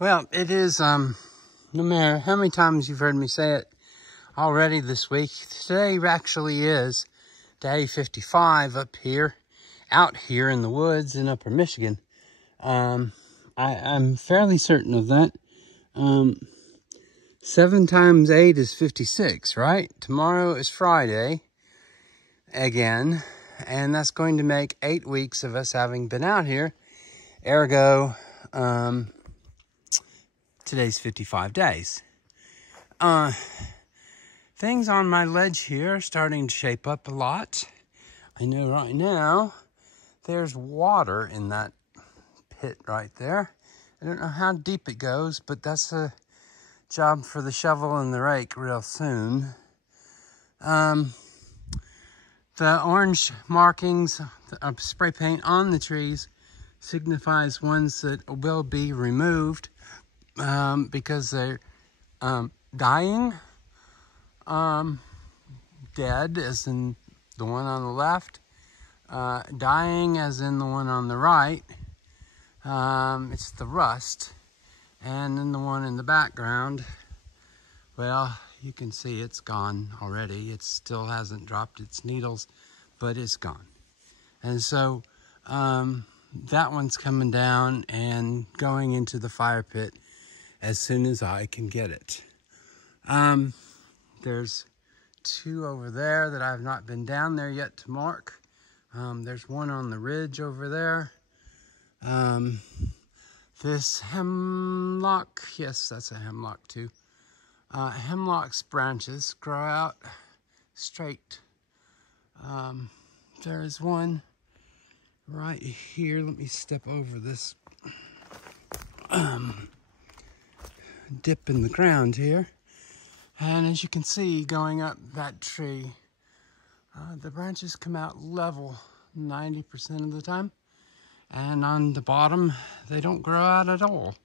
Well, it is, no matter how many times you've heard me say it already this week, today actually is day 55 up here, out here in the woods in upper Michigan. I'm fairly certain of that. 7 times 8 is 56, right? Tomorrow is Friday again, and that's going to make 8 weeks of us having been out here. Ergo, today's 55 days. Things on my ledge here are starting to shape up a lot. I know right now there's water in that pit right there. I don't know how deep it goes, but that's a job for the shovel and the rake real soon. The orange markings of spray paint on the trees signifies ones that will be removed because they're dying. Dead as in the one on the left, dying as in the one on the right. It's the rust. And then the one in the background, well, you can see it's gone already. It still hasn't dropped its needles, but it's gone. And so that one's coming down and going into the fire pit as soon as I can get it. There's 2 over there that I've not been down there yet to mark. There's one on the ridge over there. This hemlock, yes, that's a hemlock too. Hemlock's branches grow out straight. There's one right here. Let me step over this dip in the ground here. And as you can see, going up that tree, the branches come out level 90% of the time. And on the bottom, they don't grow out at all.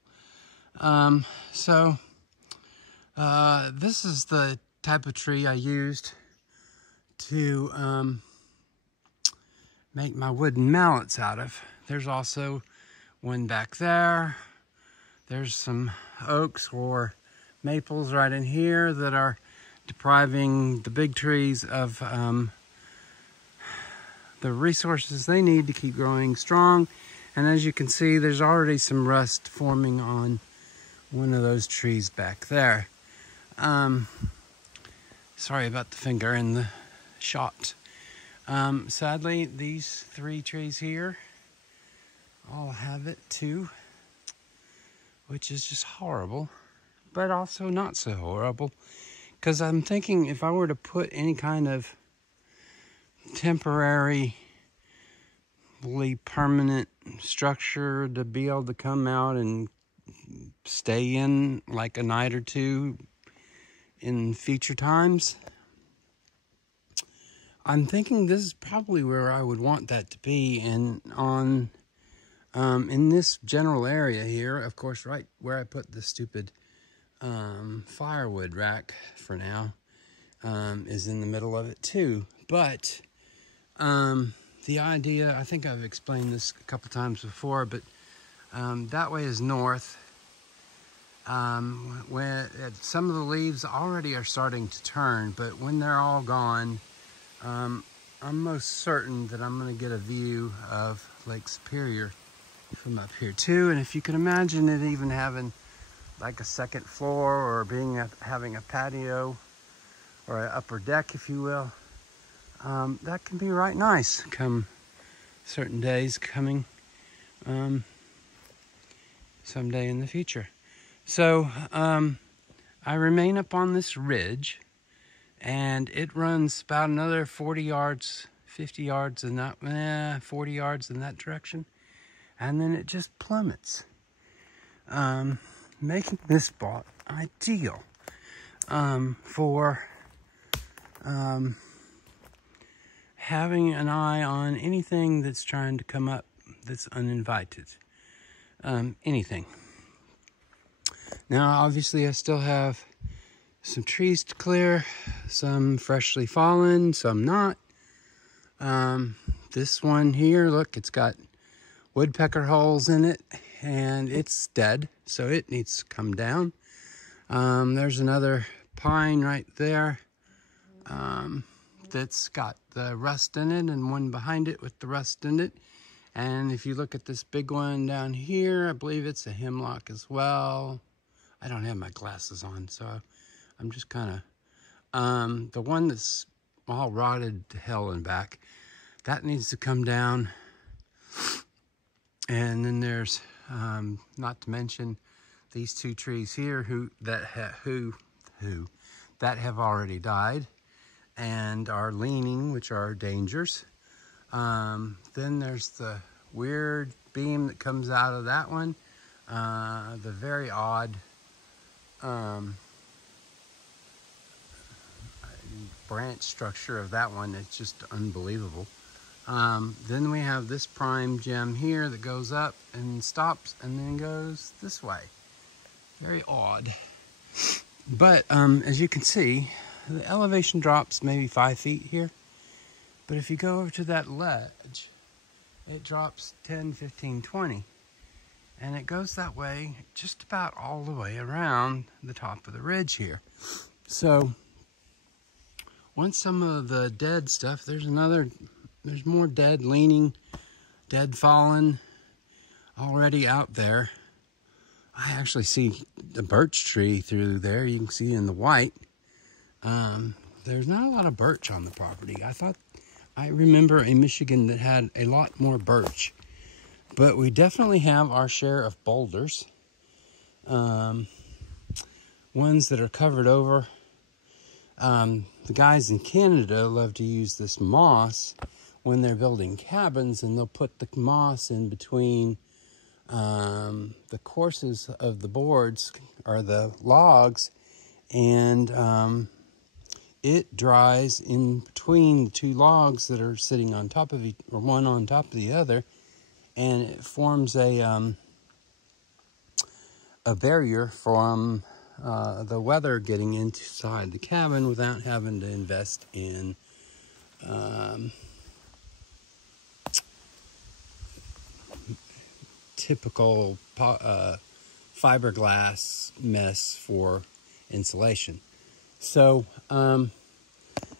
This is the type of tree I used to make my wooden mallets out of. There's also one back there. There's some oaks or maples right in here that are depriving the big trees of the resources they need to keep growing strong. And as you can see, there's already some rust forming on one of those trees back there. Sorry about the finger in the shot. Sadly, these 3 trees here all have it too, which is just horrible, but also not so horrible, because I'm thinking if I were to put any kind of temporary, permanent structure to be able to come out and stay in like a night or 2 in future times, I'm thinking this is probably where I would want that to be, and on in this general area here, of course, right where I put the stupid firewood rack for now is in the middle of it too. But the idea, I think I've explained this a couple times before, but that way is north. When some of the leaves already are starting to turn, but when they're all gone, I'm most certain that I'm going to get a view of Lake Superior from up here too. And if you can imagine it even having like a second floor, or having a patio or an upper deck, if you will, that can be right nice come certain days coming someday in the future. So I remain up on this ridge, and it runs about another 40 yards, 50 yards in that, 40 yards in that direction, and then it just plummets, making this spot ideal for having an eye on anything that's trying to come up that's uninvited. Anything. Now, obviously, I still have some trees to clear, some freshly fallen, some not. This one here, look, it's got woodpecker holes in it, and it's dead, so it needs to come down. There's another pine right there that's got the rust in it, and one behind it with the rust in it. And if you look at this big one down here, I believe it's a hemlock as well. I don't have my glasses on, so I'm just kind of, the one that's all rotted to hell and back, that needs to come down. And then there's, not to mention these two trees here that have already died and are leaning, which are dangers. Then there's the weird beam that comes out of that one. The very odd branch structure of that one. It's just unbelievable. Then we have this prime gem here that goes up and stops and then goes this way. Very odd. But as you can see, the elevation drops maybe 5 feet here. But if you go over to that ledge, it drops 10, 15, 20. And it goes that way just about all the way around the top of the ridge here. So once some of the dead stuff, there's more dead leaning, dead fallen already out there. I actually see the birch tree through there. You can see in the white. There's not a lot of birch on the property. I remember a Michigan that had a lot more birch, but we definitely have our share of boulders. Ones that are covered over. The guys in Canada love to use this moss when they're building cabins, and they'll put the moss in between the courses of the boards or the logs, and it dries in between the two logs that are sitting on top of each, or one on top of the other, and it forms a barrier from the weather getting inside the cabin without having to invest in typical fiberglass mess for insulation. So as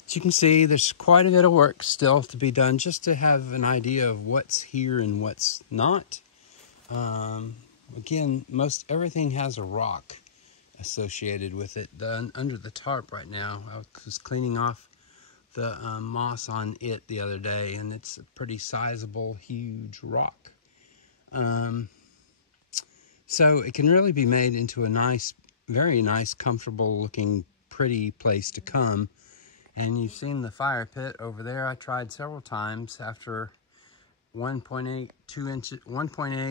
you can see, there's quite a bit of work still to be done just to have an idea of what's here and what's not. Again, most everything has a rock associated with it. Under the tarp right now, I was cleaning off the moss on it the other day, and it's a pretty sizable, huge rock. So it can really be made into a nice, very nice, comfortable looking, pretty place to come. And you've seen the fire pit over there. I tried several times after 1.8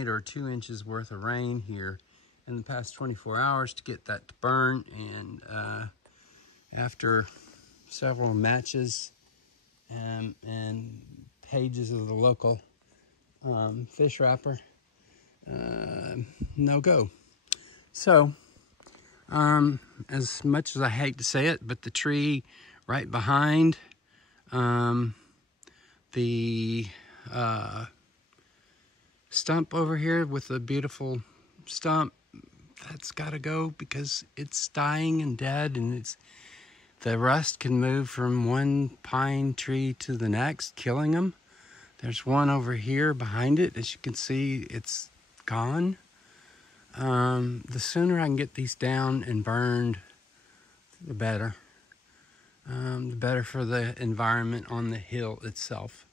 or 2 inches worth of rain here in the past 24 hours to get that to burn. And after several matches and pages of the local fish wrapper, no go. So as much as I hate to say it, but the tree right behind the stump over here with the beautiful stump, that's got to go because it's dying and dead, and the rust can move from one pine tree to the next, killing them. There's one over here behind it. As you can see, it's gone. The sooner I can get these down and burned, the better. The better for the environment on the hill itself.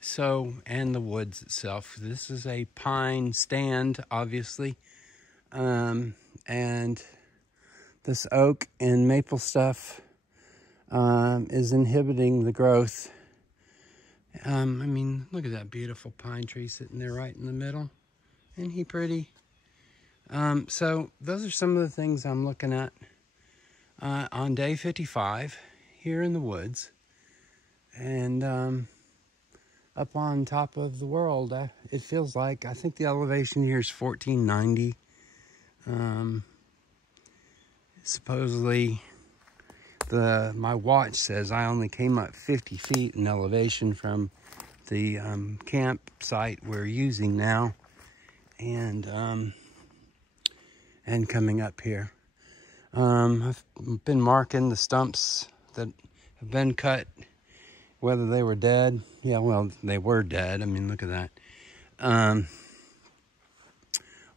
So, and the woods itself. This is a pine stand, obviously. And this oak and maple stuff is inhibiting the growth. I mean, look at that beautiful pine tree sitting there right in the middle. Isn't he pretty? So those are some of the things I'm looking at on day 55 here in the woods. And up on top of the world, it feels like, I think the elevation here is 1490. Supposedly, my watch says I only came up 50 feet in elevation from the campsite we're using now. and coming up here. I've been marking the stumps that have been cut, whether they were dead. Yeah, well, they were dead. I mean, look at that.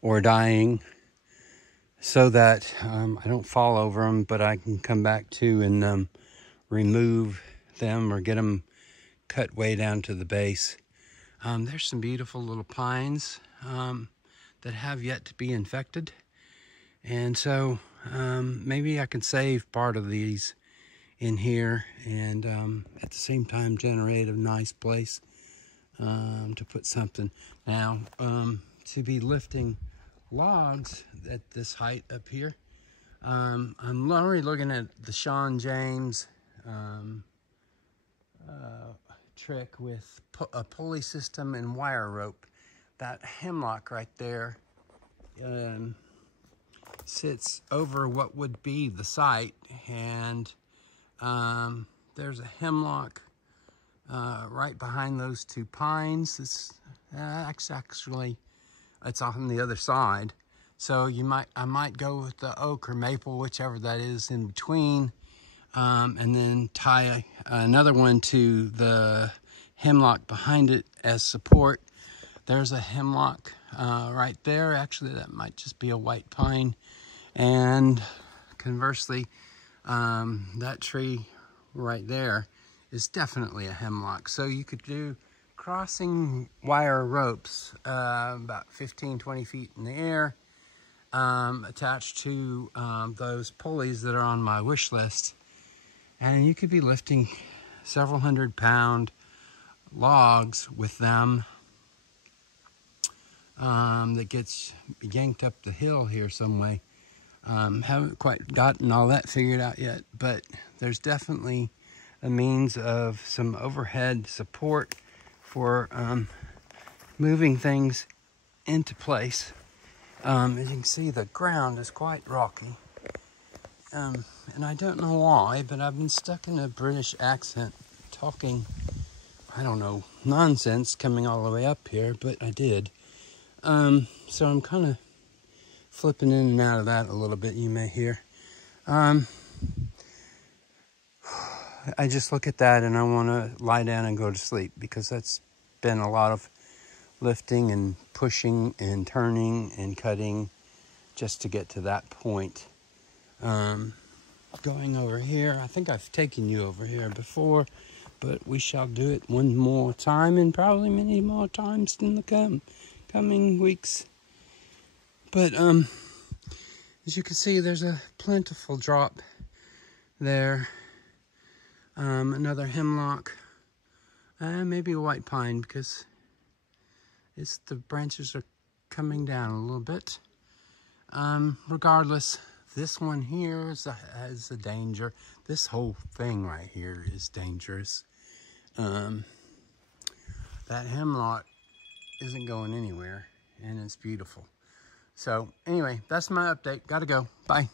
Or dying, so that I don't fall over them, but I can come back to and remove them or get them cut way down to the base. There's some beautiful little pines that have yet to be infected. And so maybe I can save part of these in here and at the same time generate a nice place to put something. Now, to be lifting logs at this height up here, I'm already looking at the Shawn James trick with a pulley system and wire rope. That hemlock right there sits over what would be the site, and there's a hemlock right behind those two pines. It's actually it's on the other side, so I might go with the oak or maple, whichever that is in between, and then tie another one to the hemlock behind it as support. There's a hemlock right there. Actually, that might just be a white pine. And conversely, that tree right there is definitely a hemlock. So you could do crossing wire ropes about 15, 20 feet in the air, attached to those pulleys that are on my wish list. And you could be lifting several 100-pound logs with them. That gets yanked up the hill here some way. Haven't quite gotten all that figured out yet, but there's definitely a means of some overhead support for moving things into place. As you can see, the ground is quite rocky. And I don't know why, but I've been stuck in a British accent talking, I don't know, nonsense coming all the way up here, but I did. So I'm kind of flipping in and out of that a little bit, you may hear. I just look at that and I want to lie down and go to sleep, because that's been a lot of lifting and pushing and turning and cutting just to get to that point. Going over here, I think I've taken you over here before, but we shall do it one more time, and probably many more times in the coming weeks. But as you can see, there's a plentiful drop there. Another hemlock, maybe a white pine, because the branches are coming down a little bit. Regardless, this one here has a danger. This whole thing right here is dangerous. That hemlock isn't going anywhere, and it's beautiful. So anyway, that's my update. Gotta go. Bye.